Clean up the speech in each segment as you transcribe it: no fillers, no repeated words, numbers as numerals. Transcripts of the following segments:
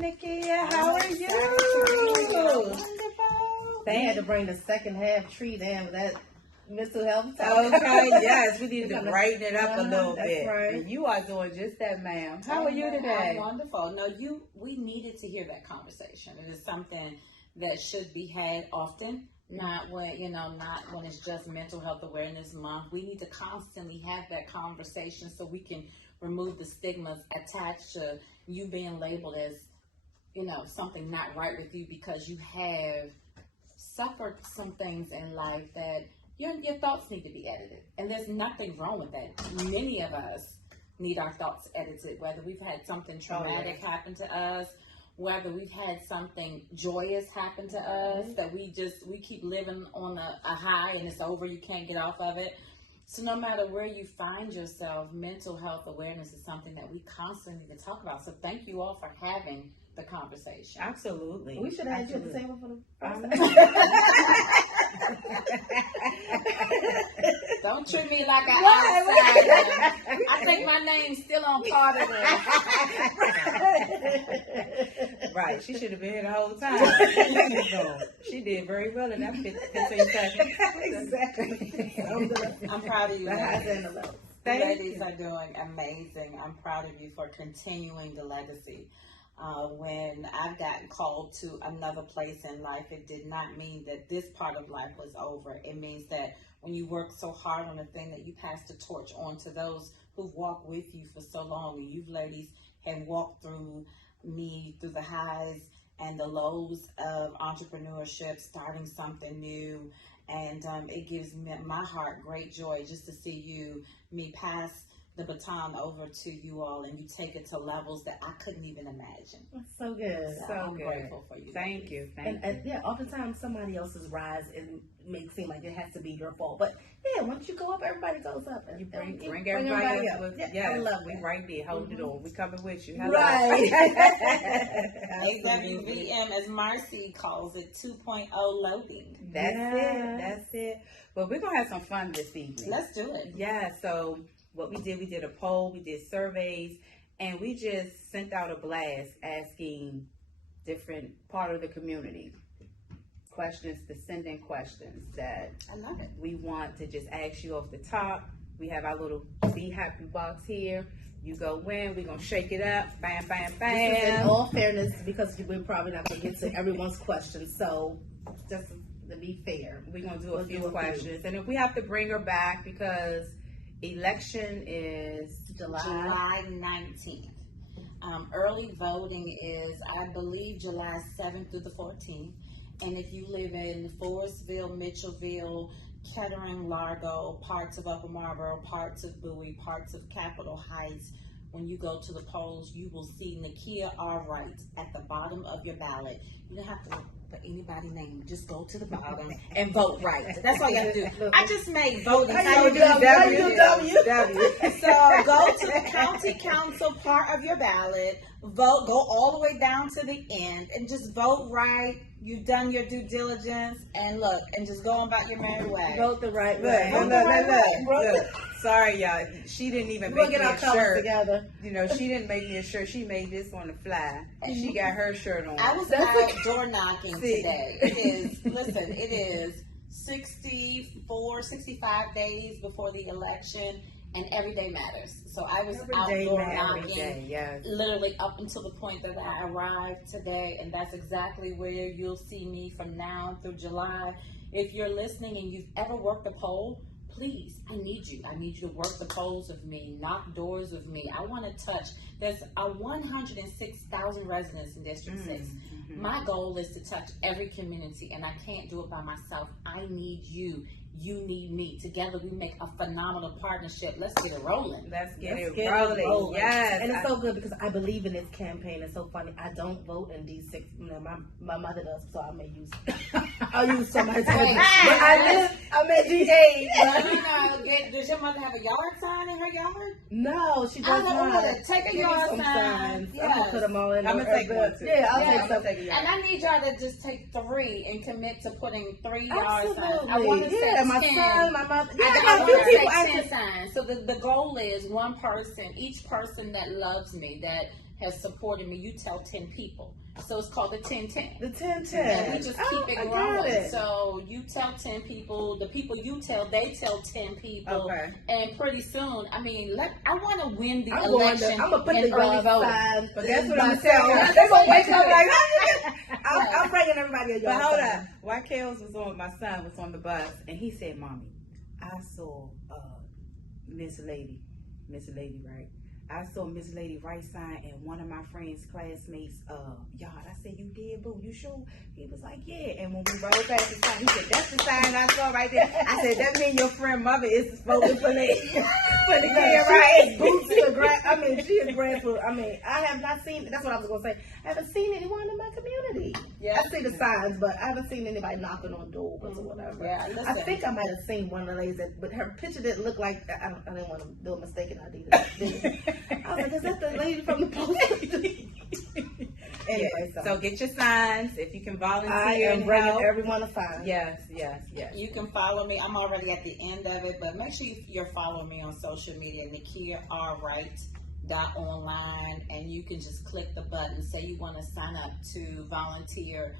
Nakia. How are you? Wonderful. They had to bring the second half treat in with that mental health talk. Okay, yes, we need to brighten it up a little that's bit. right. And you are doing just that, ma'am. How are you today? I'm wonderful. No, we needed to hear that conversation. It is something that should be had often, not when it's just Mental Health Awareness Month. We need to constantly have that conversation so we can remove the stigmas attached to you being labeled as, something not right with you because you have suffered some things in life that your thoughts need to be edited. And there's nothing wrong with that. Many of us need our thoughts edited, whether we've had something traumatic happen to us, whether we've had something joyous happen to us, that we keep living on a high and it's over, you can't get off of it. So no matter where you find yourself, mental health awareness is something that we constantly need to talk about. So thank you all for having the conversation. Absolutely. We should have had you at the table for the first Don't treat me like an outsider. I think my name's still on part of it. Right. She should have been here the whole time. She did very well in that 15 seconds. Exactly. I'm proud of you. The Ladies are doing amazing. I'm proud of you for continuing the legacy. When I've gotten called to another place in life, it did not mean that this part of life was over. It means that when you work so hard on a thing that you pass the torch on to those who've walked with you for so long. And you ladies have walked through me through the highs and the lows of entrepreneurship, starting something new. And it gives my heart great joy just to see me pass the baton over to you all, and you take it to levels that I couldn't even imagine. That's so good. So I'm good. grateful for you. Thank you. And yeah, oftentimes somebody else's rise makes it seem like it has to be your fault. But yeah, once you go up, everybody goes up. And You bring everybody up. Yeah, I love we that. right there. Hold it on. We coming with you. Hello. Right. AWVM, as Marcy calls it, 2.0 loading. That's it. But we're going to have some fun this evening. Let's do it. Yeah, so what we did a poll, we did surveys, and we just sent out a blast asking different part of the community questions, to send in questions that I love it. we want to just ask you off the top. We have our little Be Happy box here. You go in, we're going to shake it up, bam, bam, This is in bam. all fairness, because we're probably not going to get to everyone's questions. So just to be fair, We're going to do a few questions. And if we have to bring her back because election is July 19th. Early voting is, I believe, July 7th through the 14th. And if you live in Forestville, Mitchellville, Kettering, Largo, parts of Upper Marlboro, parts of Bowie, parts of Capitol Heights, when you go to the polls, you will see Nakia R. Wright at the bottom of your ballot. You don't have to look for anybody's name. Just go to the bottom and vote right. That's all you have to do. I just made voting so W. So go to the county council part of your ballot, vote, go all the way down to the end, and just vote right. You've done your due diligence, and look, and just go on about your merry way. vote the right way. Look. Sorry, y'all. She didn't even We'll make get me our a colors shirt. together. She didn't make me a shirt. She made this on the fly. And she got her shirt on. I was out door knocking today. It is 65 days before the election, and every day matters. So I was outdoor knocking, literally up until the point that I arrived today, and that's exactly where you'll see me from now through July. If you're listening and you've ever worked a poll, please, I need you. I need you to work the polls with me, knock doors with me. I want to touch. There's 106,000 residents in District 6. My goal is to touch every community, and I can't do it by myself. I need you. You need me. Together we make a phenomenal partnership. Let's get it rolling. Let's get it rolling. Yes. And it's so good because I believe in this campaign. It's so funny. I don't vote in D6. My mother does, so I may use I'll use somebody's but I'm at D8. Does your mother have a yard sign in her yard? No, she does not. Take a yard sign. I'm gonna put them all in. I'm gonna take one too. Yeah, I'll take some. And I need y'all to just take 3 and commit to putting 3 yard signs. I Absolutely. want to say my 10. son, my mother. Yeah, I got a want few to people. say 10 signs. So the goal is one person, each person that loves me, that has supported me, you tell 10 people. So it's called the 10-10. The 10-10. And we just keep it growing. It. So you tell 10 people, the people you tell, they tell 10 people. Okay. And pretty soon, I mean, I want to win the election. I'm going to put in the early voting. signs. But that's what I'm saying. They're going to wake up like, I'm bringing everybody a But y'all hold sign. up. While Kels was on, my son was on the bus, and he said, "Mommy, I saw Miss Lady Wright. I saw Miss Lady Wright sign and one of my friends' classmates' yard." I said, "You did, boo? You sure?" He was like, "Yeah." And when we rolled past the sign, he said, "That's the sign I saw right there." I said, "That means your friend mother is voting for the kid, right?" She is grateful. I have not seen. That's what I was gonna say. I haven't seen anyone in my community. Yeah. I see the signs, but I haven't seen anybody knocking on doors or whatever. Yeah, I think I might have seen one of the ladies, but her picture didn't look like. I didn't want to do a mistake and I did it. I was like, "Is that the lady from the post?" Anyway, So get your signs if you can volunteer. I am and bringing help. everyone a sign. Yes. You can follow me. I'm already at the end of it, but make sure you're following me on social media, Nakia R. Wright.online, and you can just click the button, say you want to sign up to volunteer.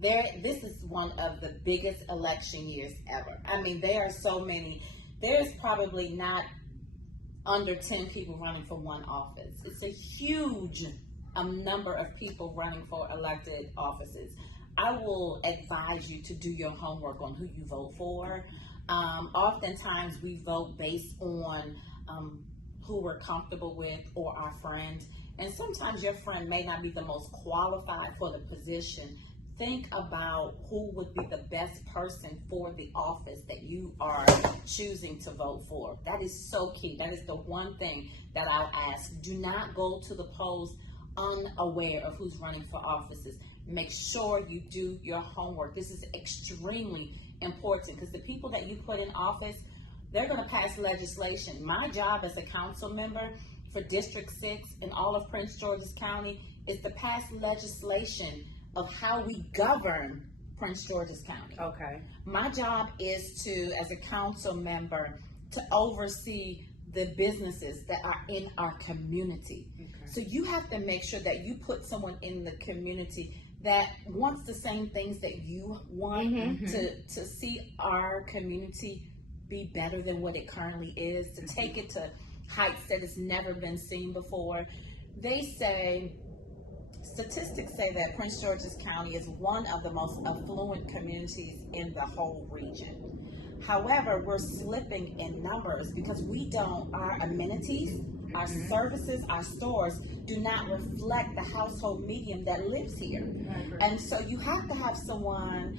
This is one of the biggest election years ever. I mean, there are so many. There's probably not under 10 people running for one office. It's a huge number of people running for elected offices. I will advise you to do your homework on who you vote for. Oftentimes we vote based on who we're comfortable with or our friend. And sometimes your friend may not be the most qualified for the position. Think about who would be the best person for the office that you are choosing to vote for. That is so key. That is the one thing that I'll ask. Do not go to the polls unaware of who's running for offices. Make sure you do your homework. This is extremely important because the people that you put in office, they're going to pass legislation. My job as a council member for District 6 in all of Prince George's County is to pass legislation of how we govern Prince George's County. Okay. My job is to, as a council member, to oversee the businesses that are in our community. Okay. So you have to make sure that you put someone in the community that wants the same things that you want to see our community be better than what it currently is, to take it to heights that it's never been seen before. Statistics say that Prince George's County is one of the most affluent communities in the whole region. However, we're slipping in numbers because our amenities, our services, our stores do not reflect the household medium that lives here. And so you have to have someone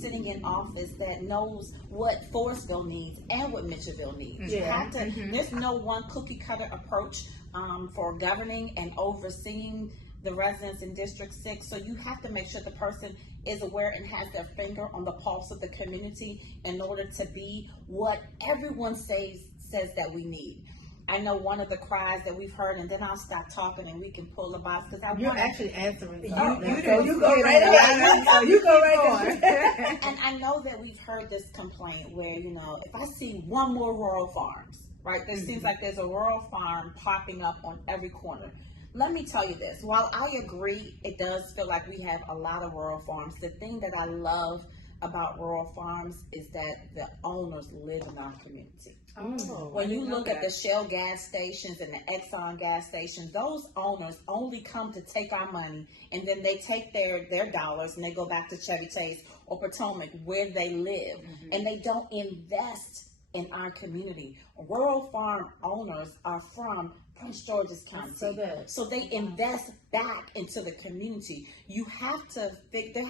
sitting in office that knows what Forestville needs and what Mitchellville needs. You have to, there's no one cookie cutter approach for governing and overseeing the residents in District 6. So you have to make sure the person is aware and has their finger on the pulse of the community in order to be what everyone says that we need. I know one of the cries that we've heard, and then I'll stop talking and we can pull the box because You're actually answering. You go right ahead. You go right ahead. And I know that we've heard this complaint where, if I see one more rural farms, right? There seems like there's a rural farm popping up on every corner. Let me tell you this. While I agree, it does feel like we have a lot of rural farms. The thing that I love about rural farms is that the owners live in our community. When you look at the Shell gas stations and the Exxon gas stations, those owners only come to take our money, and then they take their dollars and they go back to Chevy Chase or Potomac where they live, and they don't invest in our community. Rural farm owners are from Prince George's County. So they invest back into the community. There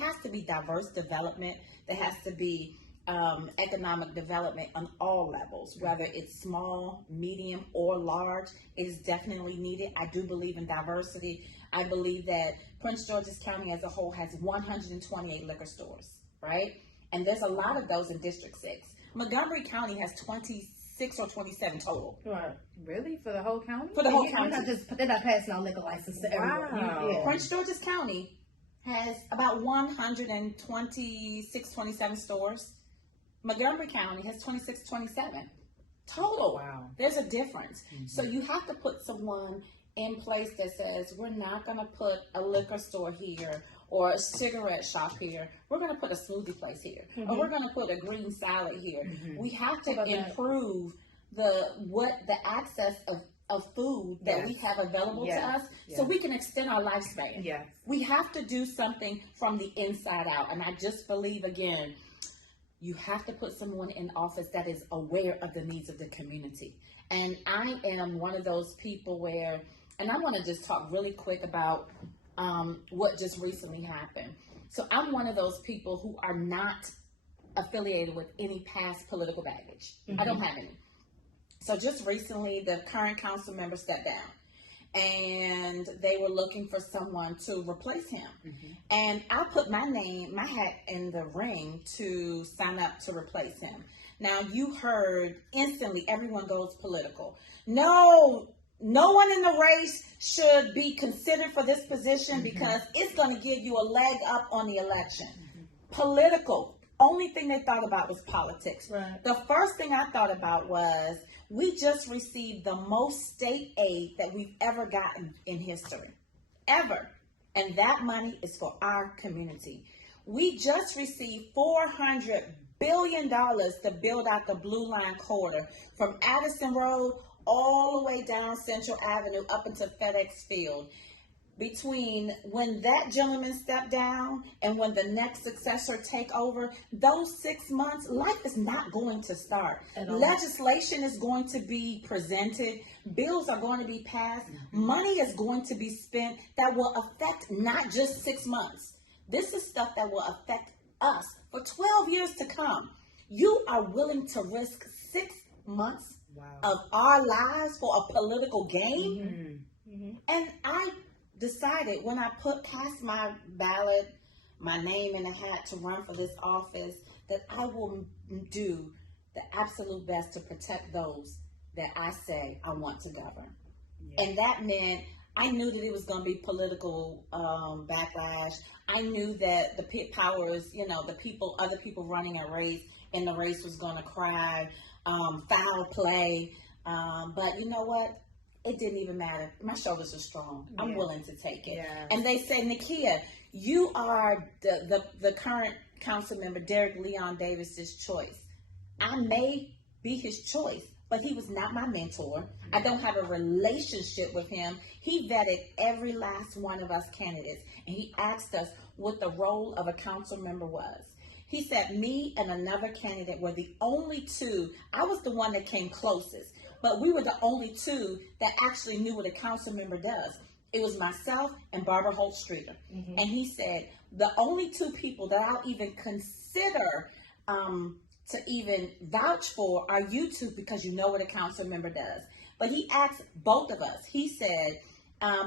has to be diverse development. There has to be economic development on all levels, whether it's small, medium, or large. It is definitely needed. I do believe in diversity. I believe that Prince George's County as a whole has 128 liquor stores, right? And there's a lot of those in District 6. Montgomery County has 26 or 27 total. Right. Really? For the whole county? For the whole county. They're not passing out liquor license to everyone. Prince George's County has about 126, 27 stores. Montgomery County has 26, 27 total. Wow. There's a difference. So you have to put someone in place that says we're not going to put a liquor store here or a cigarette shop here. We're going to put a smoothie place here, or we're going to put a green salad here. We have to improve the access of food that we have available to us so we can extend our lifespan. Yes. We have to do something from the inside out. And I just believe, again, you have to put someone in office that is aware of the needs of the community. And I am one of those people where, and I want to just talk really quick about what just recently happened. So I'm one of those people who are not affiliated with any past political baggage. I don't have any. So just recently, the current council member stepped down, and they were looking for someone to replace him. And I put my hat in the ring to sign up to replace him. Now, you heard instantly everyone goes political. No one in the race should be considered for this position because it's going to give you a leg up on the election. Political. Only thing they thought about was politics. Right. The first thing I thought about was we just received the most state aid that we've ever gotten in history. Ever. And that money is for our community. We just received $400 billion to build out the Blue Line corridor from Addison Road all the way down Central Avenue up into FedEx Field. Between when that gentleman stepped down and when the next successor take over, those 6 months, life is not going to start. Legislation is going to be presented. Bills are going to be passed. Money is going to be spent that will affect not just 6 months. This is stuff that will affect us for 12 years to come. You are willing to risk 6 months of our lives for a political gain? And I decided when I cast my ballot, my name in the hat to run for this office, that I will do the absolute best to protect those that I say I want to govern. And that meant I knew that it was going to be political backlash. I knew that the pit powers, other people running in the race was going to cry, foul play. But you know what? It didn't even matter. My shoulders are strong. I'm willing to take it. And they said, Nakia, you are the current council member, Derek Leon Davis's choice. I may be his choice, but he was not my mentor. I don't have a relationship with him. He vetted every last one of us candidates, and he asked us what the role of a council member was. He said me and another candidate were the only two. I was the one that came closest. But we were the only two that actually knew what a council member does. It was myself and Barbara Holt-Streeter. And he said, the only two people that I'll even consider to even vouch for are you two because you know what a council member does. But he asked both of us. He said,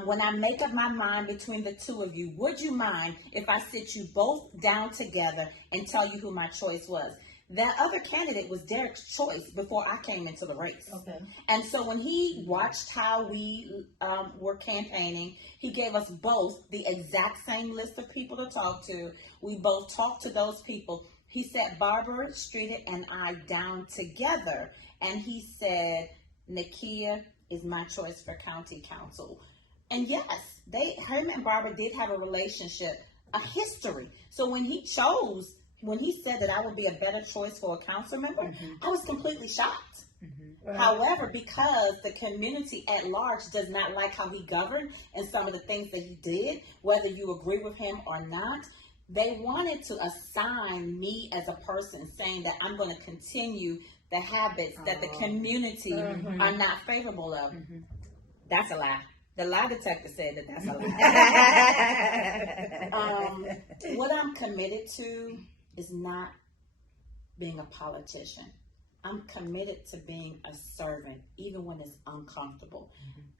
when I make up my mind between the two of you, would you mind if I sit you both down together and tell you who my choice was? That other candidate was Derek's choice before I came into the race. And so when he watched how we were campaigning, he gave us both the exact same list of people to talk to. We both talked to those people. He sat Barbara Streeter and I down together, and he said, Nakia is my choice for county council. And yes, him and Barbara did have a relationship, a history. So when he said that I would be a better choice for a council member, I was completely shocked. However, because the community at large does not like how he governed and some of the things that he did, whether you agree with him or not, they wanted to assign me as a person, saying that I'm going to continue the habits that the community are not favorable of. That's a lie. The lie detector said that that's a lie. What I'm committed to is not being a politician. I'm committed to being a servant, even when it's uncomfortable.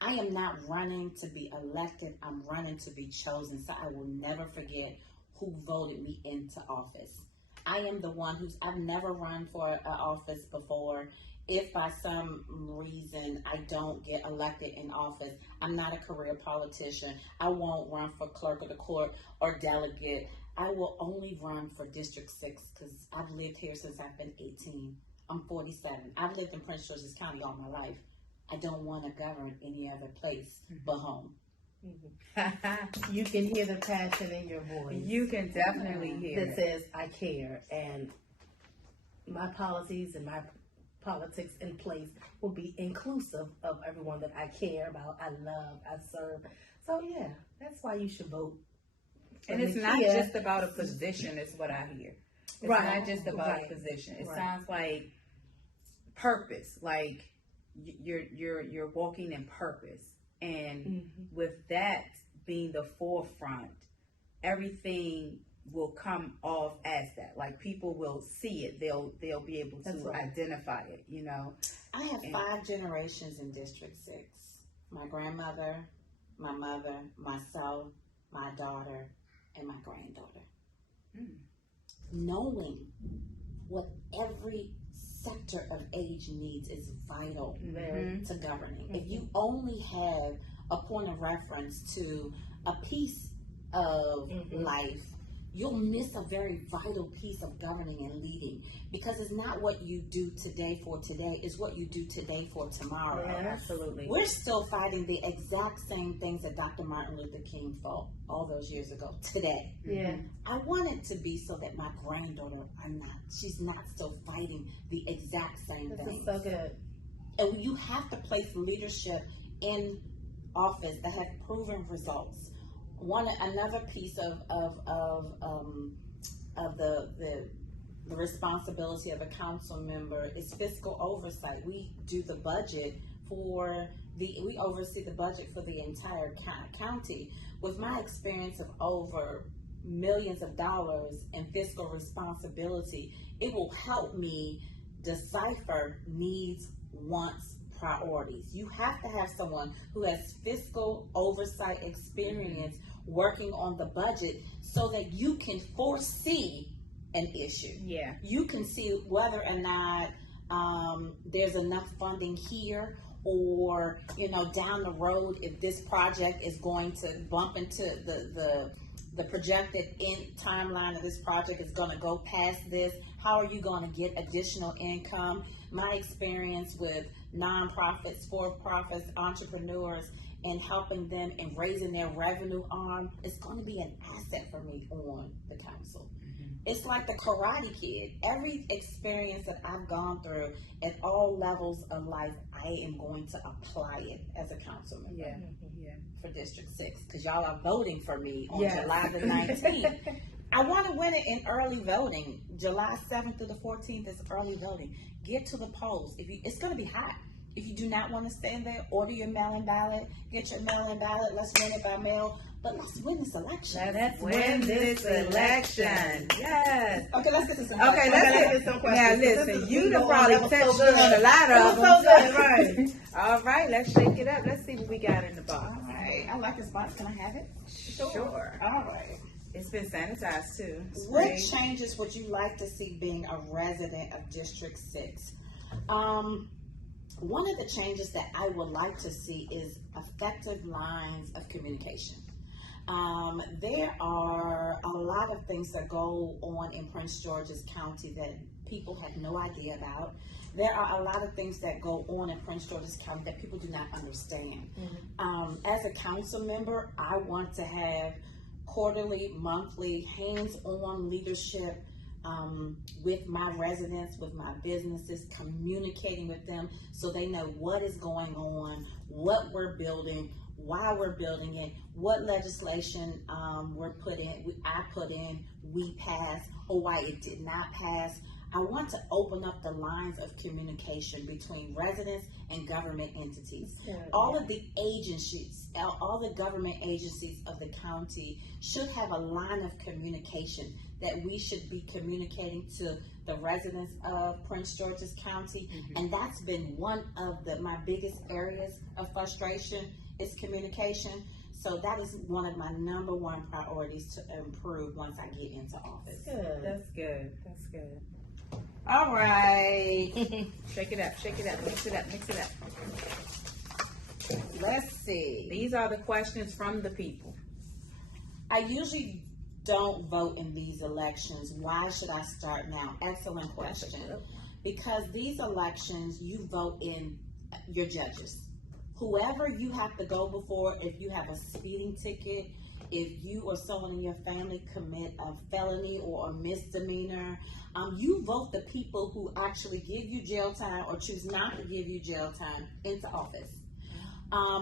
I am not running to be elected. I'm running to be chosen. So I will never forget who voted me into office. I am the one I've never run for an office before. If by some reason I don't get elected in office, I'm not a career politician. I won't run for clerk of the court or delegate. I will only run for District 6 because I've lived here since I've been 18. I'm 47. I've lived in Prince George's County all my life. I don't want to govern any other place but home. You can hear the passion in your voice. You can definitely hear that says, I care, and my policies and my politics in place will be inclusive of everyone that I care about, I love, I serve. So yeah, that's why you should vote. And it's not just about a position, is what I hear. It's Right. not just about a position. It sounds like purpose, like you're walking in purpose. And with that being the forefront, everything will come off as that. Like people will see it. They'll be able to identify it, you know. I have 5 generations in District 6. My grandmother, my mother, myself, my daughter, and my granddaughter. Knowing what every sector of age needs is vital to governing. If you only have a point of reference to a piece of life, you'll miss a very vital piece of governing and leading, because it's not what you do today for today, it's what you do today for tomorrow. Yeah, absolutely. We're still fighting the exact same things that Dr. Martin Luther King fought all those years ago today. Yeah. I want it to be so that my granddaughter she's not still fighting the exact same This things. is so good. And you have to place leadership in office that have proven results. Another piece of the responsibility of a council member is fiscal oversight. We do the budget we oversee the budget for the entire county. With my experience of over millions of dollars in fiscal responsibility, it will help me decipher needs, wants, priorities. You have to have someone who has fiscal oversight experience working on the budget so that you can foresee an issue. Yeah. You can see whether or not there's enough funding here, or down the road, if this project is going to bump into the projected timeline of this project is going to go past this. How are you going to get additional income? My experience with nonprofits, for-profits, entrepreneurs, and helping them and raising their revenue arm is going to be an asset for me on the council. It's like the Karate Kid. Every experience that I've gone through at all levels of life, I am going to apply it as a council member for District 6, because y'all are voting for me on July the 19th. I want to win it in early voting. July 7th through the 14th is early voting. Get to the polls. It's going to be hot. If you do not want to stand there, order your mail-in ballot. Get your mail-in ballot. Let's win it by mail. But let's win this election. Let's win this election. Yes. Okay, let's get to some questions. Let's get some questions. Now listen, you done probably touched on a lot of them. So good, right? All right, let's shake it up. Let's see what we got in the box. All right, I like this box. Can I have it? Sure. All right. It's been sanitized too. What changes would you like to see being a resident of District 6? One of the changes that I would like to see is effective lines of communication. There are a lot of things that go on in Prince George's County that people have no idea about. There are a lot of things that go on in Prince George's County that people do not understand. As a council member, I want to have quarterly, monthly, hands-on leadership with my residents, with my businesses, communicating with them so they know what is going on, what we're building, why we're building it, what legislation I put in, we passed, or why it did not pass. I want to open up the lines of communication between residents and government entities. All of the agencies, all the government agencies of the county should have a line of communication that we should be communicating to the residents of Prince George's County. And that's been one of my biggest areas of frustration is communication. So that is one of my number one priorities to improve once I get into office. Good. That's good. That's good. All right. Shake it up, mix it up. Let's see. These are the questions from the people. I usually don't vote in these elections. Why should I start now? Excellent question. Because these elections, you vote in your judges. Whoever you have to go before, if you have a speeding ticket, if you or someone in your family commit a felony or a misdemeanor, you vote the people who actually give you jail time or choose not to give you jail time into office.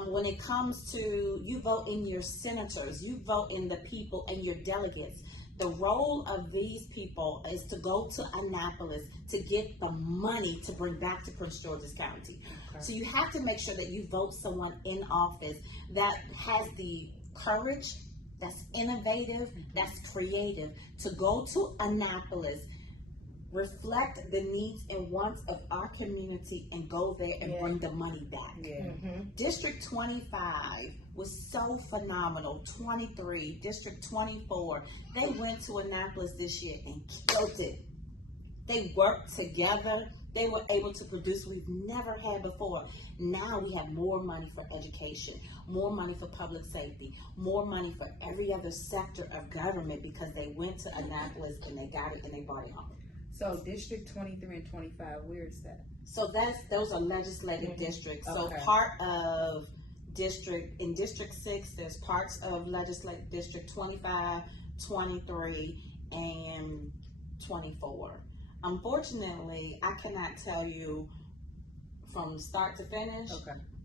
When it comes to, you vote in your senators, you vote in the people and your delegates. The role of these people is to go to Annapolis to get the money to bring back to Prince George's County. Okay. So you have to make sure that you vote someone in office that has the courage, that's innovative, that's creative, to go to Annapolis, reflect the needs and wants of our community, and go there and bring the money back. District 25 was so phenomenal. 23, District 24, they went to Annapolis this year and killed it. They worked together. They were able to produce we've never had before. Now we have more money for education, more money for public safety, more money for every other sector of government because they went to Annapolis and they got it and they brought it home. So District 23 and 25, where is that? So those are legislative districts. So part of in District 6, there's parts of legislative District 25, 23, and 24. Unfortunately, I cannot tell you from start to finish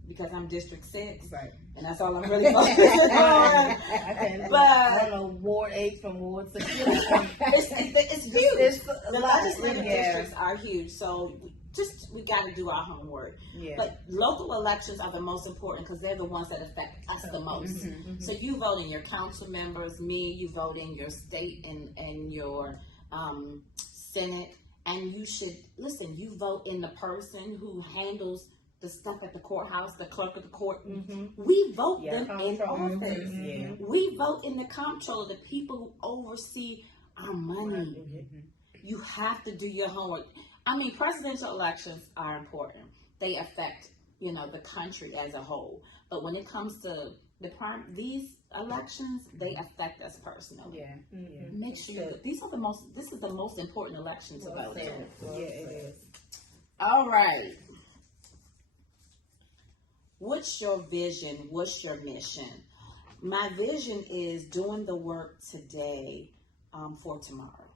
because I'm District 6, and that's all I'm really focusing on. I don't know Ward 8 from Ward 6. It's huge. The legislative districts are huge, so we got to do our homework. But local elections are the most important because they're the ones that affect us the most. So you vote in your council members, you vote in your state and your Senate. And you should, listen, you vote in the person who handles the stuff at the courthouse, the clerk of the court. We vote them in office. We vote in the comptroller, the people who oversee our money. You have to do your homework. I mean, presidential elections are important. They affect, the country as a whole. But when it comes to these elections, they affect us personally. Make sure this is the most important election to vote in. It is. All right. What's your vision? What's your mission? My vision is doing the work today for tomorrow.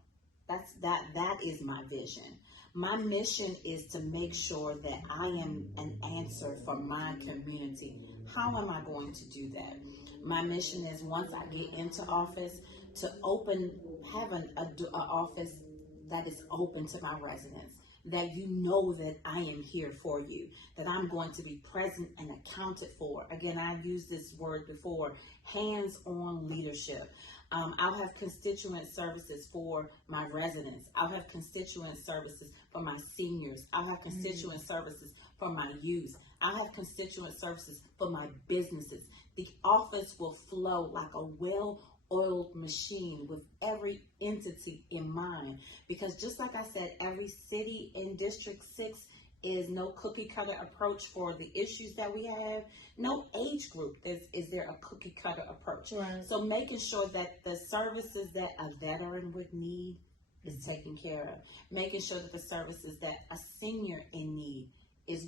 That is my vision. My mission is to make sure that I am an answer for my community. How am I going to do that? My mission is once I get into office to have an office that is open to my residents, that you know that I am here for you, that I'm going to be present and accounted for. Again, I've used this word before, hands-on leadership. I'll have constituent services for my residents. I'll have constituent services for my seniors. I'll have constituent services for my youth. I'll have constituent services for my businesses. The office will flow like a well-oiled machine with every entity in mind. Because just like I said, every city in District 6 is no cookie cutter approach for the issues that we have. No age group is there a cookie cutter approach. So making sure that the services that a veteran would need is taken care of. Making sure that the services that a senior in need is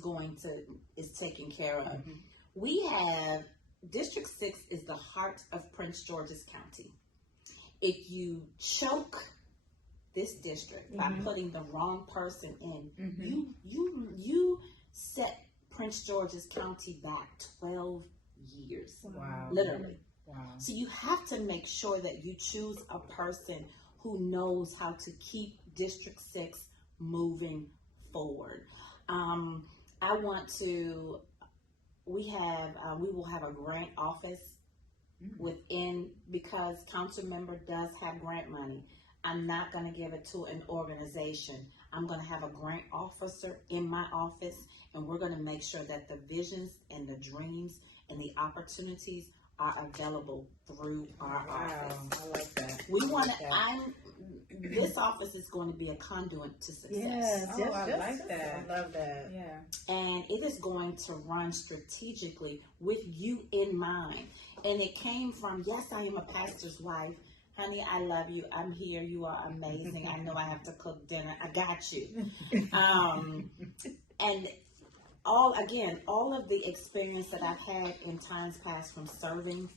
taken care of. We have District 6 is the heart of Prince George's County. If you choke this district by putting the wrong person in, you set Prince George's County back 12 years. Wow. Literally. Wow. So you have to make sure that you choose a person who knows how to keep District 6 moving forward. We will have a grant office because council member does have grant money. I'm not going to give it to an organization. I'm going to have a grant officer in my office, and we're going to make sure that the visions and the dreams and the opportunities are available through our office. I like that. This office is going to be a conduit to success. Yes, I like that. I love that. Yeah. And it is going to run strategically with you in mind. And it came from, yes, I am a pastor's wife. Honey, I love you. I'm here. You are amazing. I know I have to cook dinner. I got you. And all of the experience that I've had in times past, from serving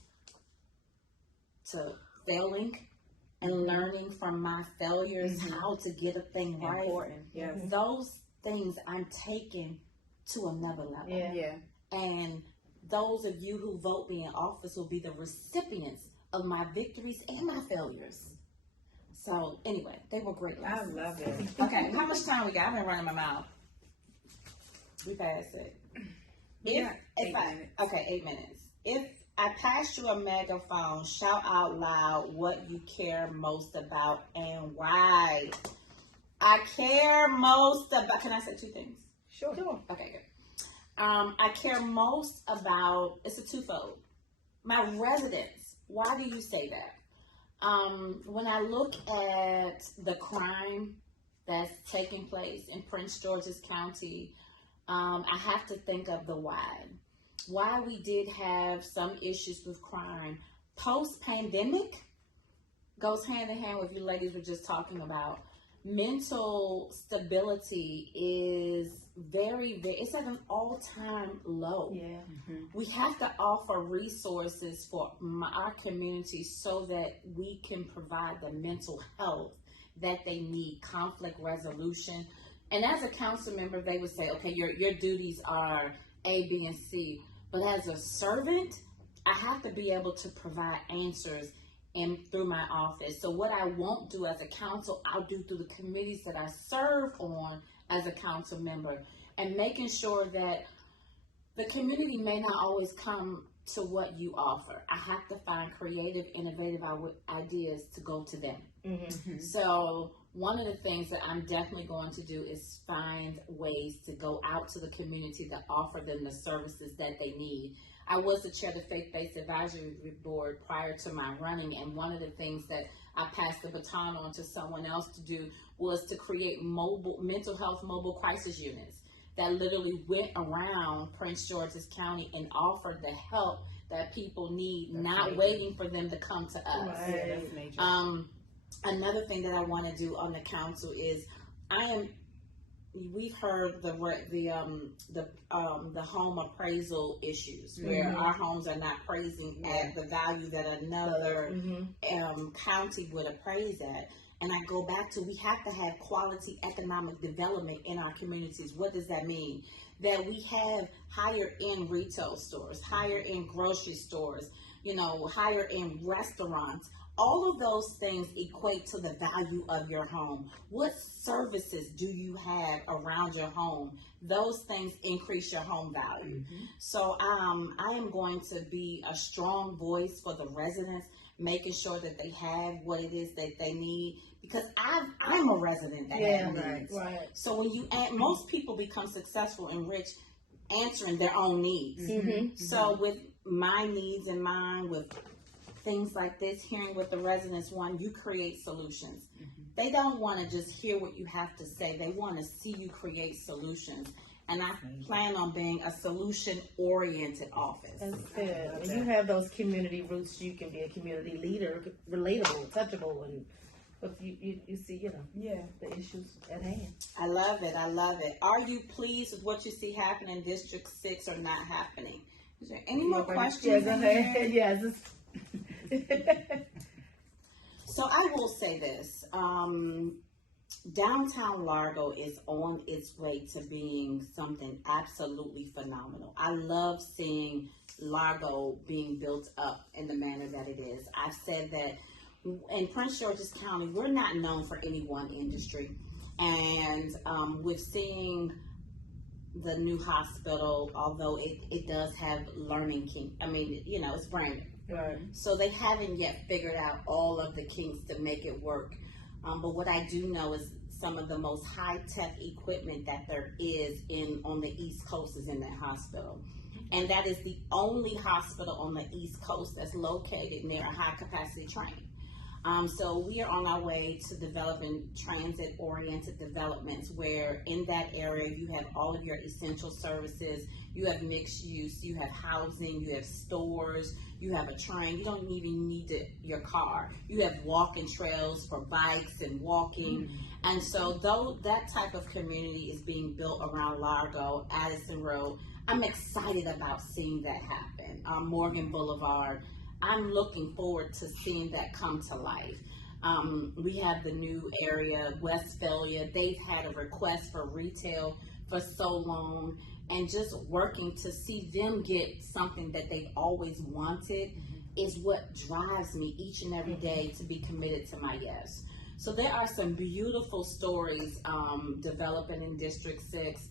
to failing and learning from my failures, how to get a thing right. Important. Yes. Those things I'm taking to another level. Yeah. And those of you who vote me in office will be the recipients of my victories and my failures. So anyway, they were great lessons. I love it. Okay, how much time we got? I've been running my mouth. We passed it. Yeah, 8 minutes. Okay, 8 minutes. If I passed you a megaphone, shout out loud what you care most about and why. I care most about, can I say 2 things? Sure. Okay, good. I care most about, it's a twofold. My residents. Why do you say that? When I look at the crime that's taking place in Prince George's County, I have to think of the why. Why we did have some issues with crime post-pandemic goes hand in hand with you ladies were just talking about. Mental stability is it's at an all-time low. Yeah. We have to offer resources for our community so that we can provide the mental health that they need, conflict resolution. And as a council member, they would say, okay, your duties are A, B, and C. But as a servant, I have to be able to provide answers through my office. So what I won't do as a council, I'll do through the committees that I serve on as a council member, and making sure that the community may not always come to what you offer. I have to find creative, innovative ideas to go to them. So one of the things that I'm definitely going to do is find ways to go out to the community to offer them the services that they need. I was the chair of the Faith-Based Advisory Board prior to my running, and one of the things that I passed the baton on to someone else to do was to create mental health mobile crisis units that literally went around Prince George's County and offered the help that people need, waiting for them to come to us. Right. Yeah, that's major. Another thing that I want to do on the council is we've heard the home appraisal issues where our homes are not praising at the value that another county would appraise at. And I go back to, we have to have quality economic development in our communities. What does that mean? That we have higher end retail stores, higher end grocery stores, higher end restaurants. All of those things equate to the value of your home. What services do you have around your home? Those things increase your home value. So I am going to be a strong voice for the residents, making sure that they have what it is that they need, because I'm a resident that has needs. Right. So when most people become successful and rich answering their own needs. So with my needs in mind, with things like this, hearing what the residents want, you create solutions. They don't want to just hear what you have to say. They want to see you create solutions. And I plan on being a solution-oriented office. That's good. When you have those community roots, you can be a community leader, relatable, touchable, and if you see, the issues at hand. I love it. Are you pleased with what you see happening in District 6 or not happening? Is there any more questions? Yes. So I will say this. Downtown Largo is on its way to being something absolutely phenomenal. I love seeing Largo being built up in the manner that it is. I've said that in Prince George's County, we're not known for any one industry. And with seeing the new hospital, although it does have it's brand new. Right. So they haven't yet figured out all of the kinks to make it work. But what I do know is some of the most high-tech equipment that there is on the East Coast is in that hospital. And that is the only hospital on the East Coast that's located near a high-capacity train. So we are on our way to developing transit-oriented developments where in that area you have all of your essential services, you have mixed use, you have housing, you have stores, you have a train. You don't even need your car. You have walking trails for bikes and walking. And so though that type of community is being built around Largo, Addison Road, I'm excited about seeing that happen. Morgan Boulevard, I'm looking forward to seeing that come to life. We have the new area, Westphalia. They've had a request for retail for so long, and just working to see them get something that they've always wanted is what drives me each and every day to be committed to my yes. So there are some beautiful stories developing in District 6.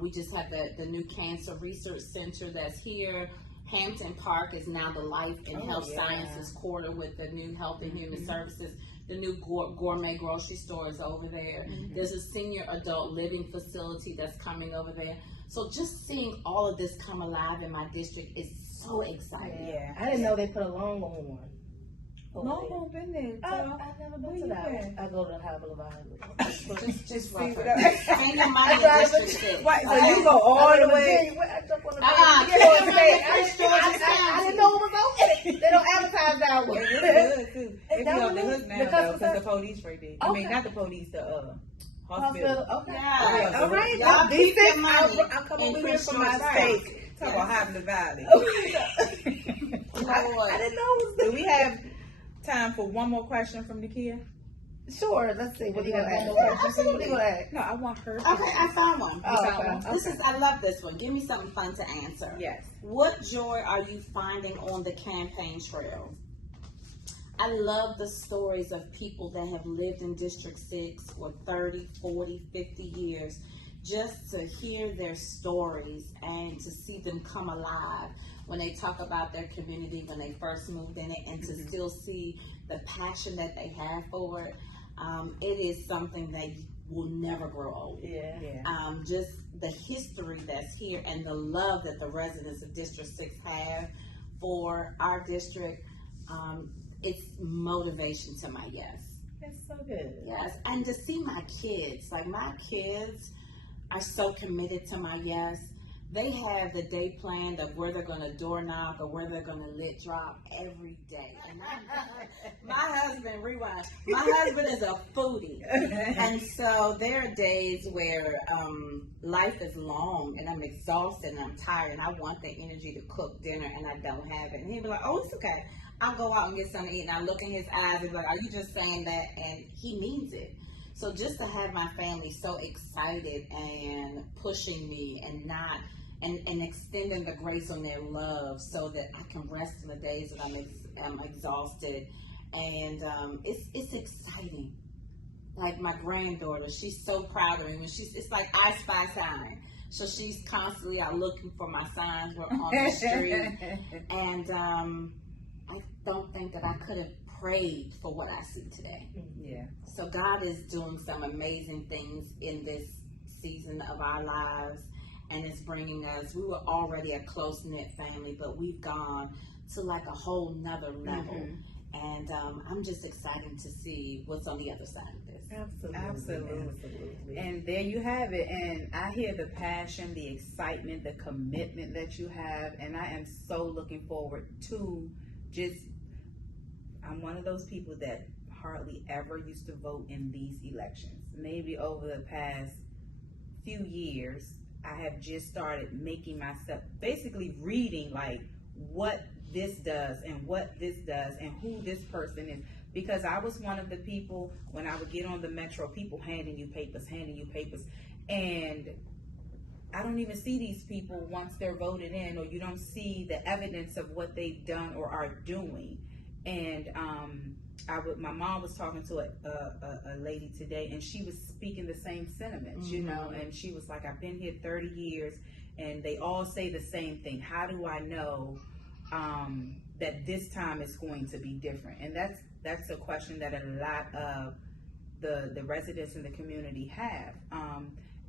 We just have the new Cancer Research Center that's here. Hampton Park is now the Life and Health Sciences Quarter with the new Health and Human Services. The new gourmet grocery store is over there. There's a senior adult living facility that's coming over there. So just seeing all of this come alive in my district is so exciting. Yeah, I didn't know they put a Longhorn one. Longhorn been there. I've never been to that one. I go to the High Boulevard. Just see rough what it. Ain't no money in District 6. Right, so you go all the way. I jump on the I didn't know it was open. They don't advertise that one. It's good too. They be that on the what it hook is? now The though, customer because the police right there. I mean, Okay. not the police, the Hospital. hospital. Okay. Yeah. All right. Y'all keep your money I'll come in over here for my Christian steak. Talk about having the valley. Lord. I didn't know it was Do we have time for one more question from Nakia? Sure. Let's see. What do you got? What do you ask? No, I want her. Okay, I found one. Oh, found okay. one? This is, I love this one. Give me something fun to answer. Yes. What joy are you finding on the campaign trail? I love the stories of people that have lived in District 6 for 30, 40, 50 years. Just to hear their stories and to see them come alive when they talk about their community when they first moved in it, and to still see the passion that they have for it. It is something that will never grow old. Yeah. Just the history that's here and the love that the residents of District 6 have for our district, it's motivation to my yes. That's so good. Yes, and to see my kids, like my kids are so committed to my yes. They have the day planned of where they're going to door knock or where they're going to lit drop every day. And my husband, rewind, my husband is a foodie. And so there are days where life is long and I'm exhausted and I'm tired and I want the energy to cook dinner and I don't have it. And he'll be like, oh, it's okay. I'll go out and get something to eat. And I look in his eyes and be like, are you just saying that? And he means it. So just to have my family so excited and pushing me and and extending the grace on their love so that I can rest in the days that I'm exhausted. And it's exciting. Like my granddaughter, she's so proud of me. It's like I spy sign. So she's constantly out looking for my signs on the street. And I don't think that I could have prayed for what I see today. Yeah. So God is doing some amazing things in this season of our lives, and it's bringing us, we were already a close-knit family, but we've gone to like a whole nother level. And I'm just excited to see what's on the other side of this. Absolutely. And there you have it. And I hear the passion, the excitement, the commitment that you have, and I am so looking forward to I'm one of those people that hardly ever used to vote in these elections. Maybe over the past few years, I have just started making myself, basically reading like what this does and what this does and who this person is. Because I was one of the people, when I would get on the metro, people handing you papers, and I don't even see these people once they're voted in, or you don't see the evidence of what they've done or are doing. And my mom was talking to a lady today, and she was speaking the same sentiments, you know, and she was like, I've been here 30 years, and they all say the same thing. How do I know that this time is going to be different? And that's a question that a lot of the residents in the community have.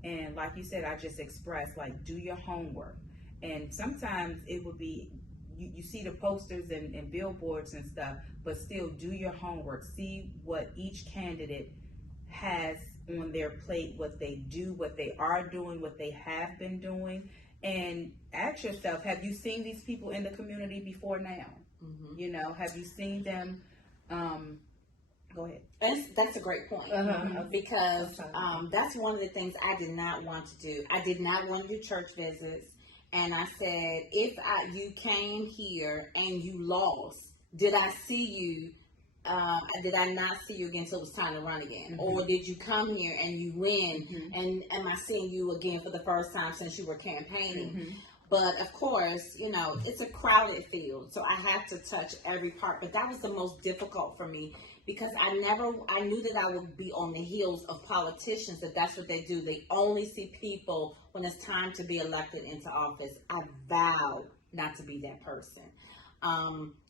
And like you said, I just expressed, like, do your homework. And sometimes it would be you see the posters and billboards and stuff, but still do your homework. See what each candidate has on their plate, what they do, what they are doing, what they have been doing, and ask yourself, have you seen these people in the community before now? Mm-hmm. You know, have you seen them? Go ahead. That's a great point, because that's one of the things I did not want to do. I did not want to do church visits, and I said, if you came here and you lost, did I see you? Did I not see you again until it was time to run again? Mm-hmm. Or did you come here and you win, and am I seeing you again for the first time since you were campaigning? Mm-hmm. But of course, you know, it's a crowded field, so I have to touch every part. But that was the most difficult for me, because I knew that I would be on the heels of politicians, that that's what they do. They only see people when it's time to be elected into office. I vow not to be that person.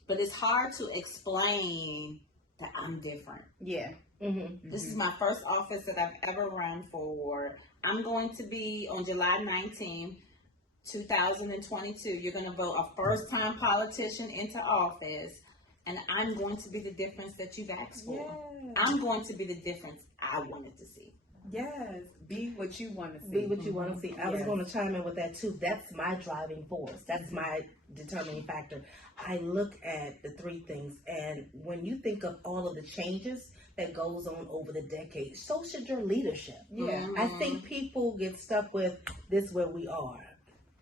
But it's hard to explain that I'm different. Yeah. Mm-hmm. This is my first office that I've ever run for. I'm going to be on July 19th, 2022. You're going to vote a first-time politician into office, and I'm going to be the difference that you've asked for. Yes. I'm going to be the difference I wanted to see. Yes, be what you want to see. Be what you want to see. I was going to chime in with that too. That's my driving force. That's my determining factor. I look at the three things, and when you think of all of the changes that goes on over the decades, so should your leadership. Yeah, I think people get stuck with this where we are,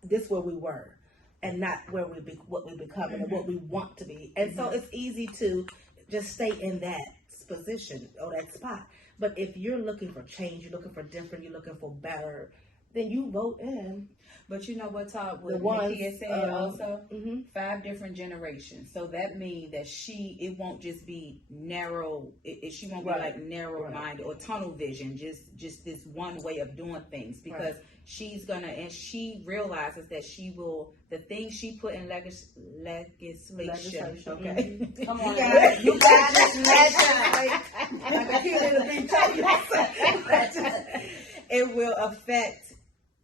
this where we were, and not where what we become and what we want to be. And so it's easy to just stay in that position or that spot. But if you're looking for change, you're looking for different, you're looking for better, then you vote in. But you know what, Todd, what Nakia said also? 5 different generations. So that means that it won't just be narrow, she won't be like narrow-minded or tunnel vision, just this one way of doing things. Because she's gonna, and she realizes that the things she put in legislation. Okay. Come on, guys. You got it will affect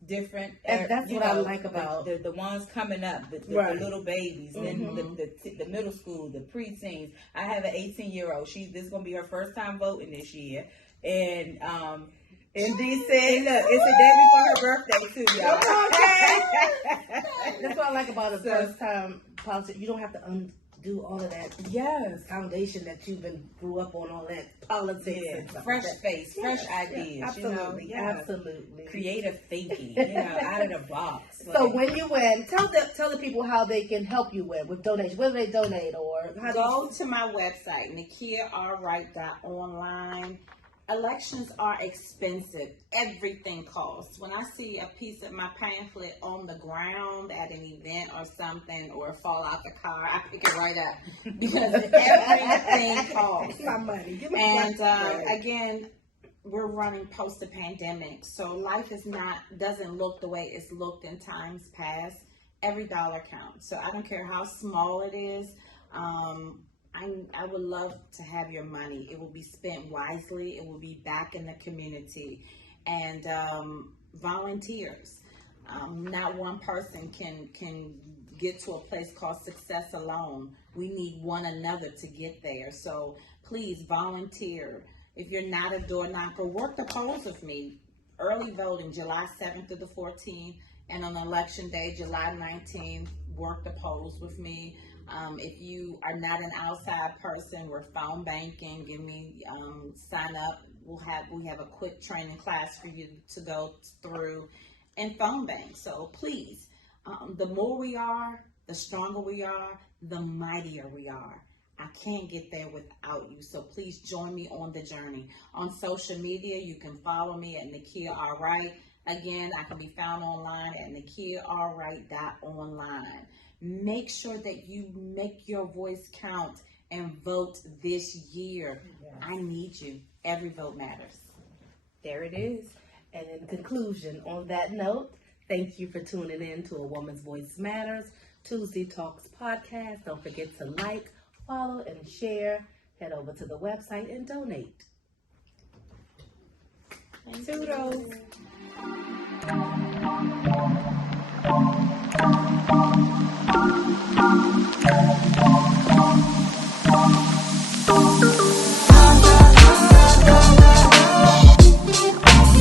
different. And that's what I like about the ones coming up, the little babies, then the middle school, the preteens. I have an 18-year-old. This is gonna be her first time voting this year, and D said, look, it's the day before her birthday too, y'all. That's what I like about a first time politics. You don't have to undo all of that foundation that you've grew up on, all that politics. Yeah. Fresh face, fresh ideas. Absolutely. You know? Absolutely. Creative thinking, out of the box. So when you win, tell the people how they can help you with donations, whether they donate or go to my website, NakiaRWright.online. Elections are expensive. Everything costs. When I see a piece of my pamphlet on the ground at an event or something, or fall out the car, I pick it right up, because everything costs. My money. And again, we're running post the pandemic, so life doesn't look the way it's looked in times past. Every dollar counts. So I don't care how small it is. I would love to have your money. It will be spent wisely. It will be back in the community. And volunteers. Not one person can get to a place called success alone. We need one another to get there. So please volunteer. If you're not a door knocker, work the polls with me. Early voting, July 7th through the 14th. And on election day, July 19th, work the polls with me. If you are not an outside person, we're phone banking. Give me, sign up. We have a quick training class for you to go through and phone bank. So please, the more we are, the stronger we are, the mightier we are. I can't get there without you. So please join me on the journey. On social media, you can follow me at Nakia R. Wright. Again, I can be found online at NakiaRWright.online. Make sure that you make your voice count and vote this year. Yes. I need you. Every vote matters. There it is. And in conclusion, on that note, thank you for tuning in to A Woman's Voice Matters Tuesday Talks podcast. Don't forget to like, follow, and share. Head over to the website and donate. Toodles.